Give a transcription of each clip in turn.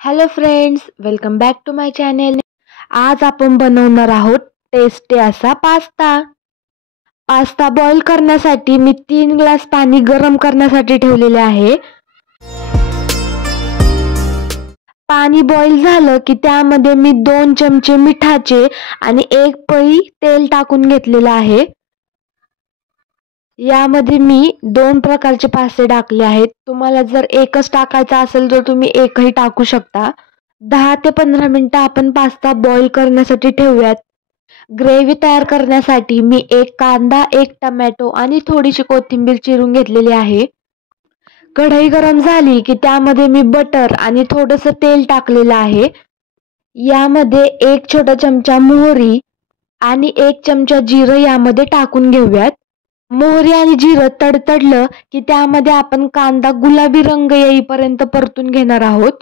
Hello friends, welcome back to my channel. आज आपण बनवणार आहोत टेस्टी असा पास्ता. पास्ता बॉईल करण्यासाठी मी 3 ग्लास पाणी गरम करण्यासाठी ठेवलेले आहे. पाणी बॉईल झालं की त्यामध्ये मी 2 चमचे मिठाचे आणि 1 पळी तेल टाकून घेतलेलं आहे. यामध्ये मी 2 प्रकारचे पास्ते टाकले आहेत. तुम्हाला जर एकच टाकायचा असेल तर तुम्ही एकही टाकू शकता. 10 ते 15 मिनिटं आपण पास्ता बॉईल करण्यासाठी ठेवूयात. ग्रेव्ही तयार करण्यासाठी मी 1 कांदा, 1 टोमॅटो आणि थोडीशी कोथिंबीर चिरून घेतलेली आहे. कढई गरम झाली की त्यामध्ये मी बटर आणि थोडंसं तेल टाकलेलं आहे. यामध्ये 1 छोटा चमचा मोहरी आणि 1 चमचा जिरं यामध्ये टाकून घेऊयात. मोहरी आणि जिरं तडतडलं की त्यामध्ये आपण कांदा गुलाबी रंग येईपर्यंत परतून घेणार आहोत.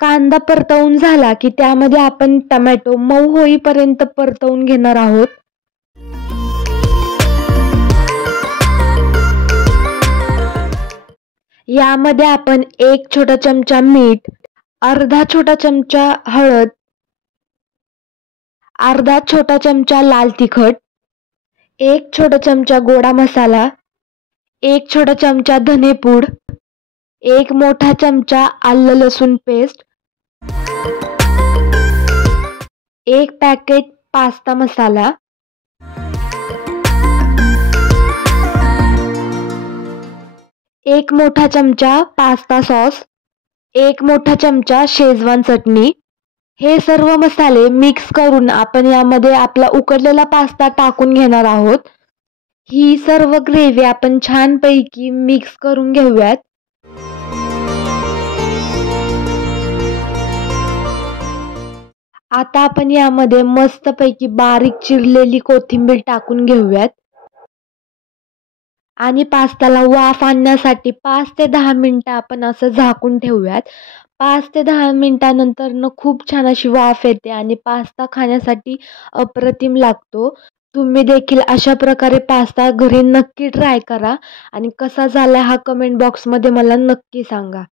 कांदा परतवून झाला की त्यामध्ये आपण टोमॅटो मऊ होईपर्यंत परतवून घेणार आहोत. यामध्ये आपण 1 छोटा चमचा मीठ, अर्धा छोटा चमचा हळद, अर्धा छोटा चमचा लाल तिखट, 1 छोटा चमचा गोडा मसाला, 1 छोटा चमचा धनेपूड, 1 मोठा चमचा आलं लसूण पेस्ट, 1 पॅकेट पास्ता मसाला, 1 मोठा चमचा पास्ता सॉस, 1 मोठा चमचा शेजवान चटणी. हे सर्व मसाले मिक्स करून आपण यामध्ये आपला उकडलेला पास्ता टाकून घेणार आहोत. ही सर्व ग्रेव्ही आपण छानपैकी मिक्स करून घेऊयात. आता आपण यामध्ये मस्तपैकी बारीक चिरलेली कोथिंबीर टाकून घेऊयात आणि पास्त्याला वाफ आणण्यासाठी 5 ते 10 मिनिटं आपण असं झाकून ठेवूयात. 5 ते 10 मिनिटानंतर खूप छान अशी वाफ येते आणि पास्ता खाण्यासाठी अप्रतिम लागतो. तुम्ही देखील अशा प्रकारे पास्ता घरी नक्की ट्राय करा आणि कसा झाला हा कमेंट बॉक्समध्ये मला नक्की सांगा.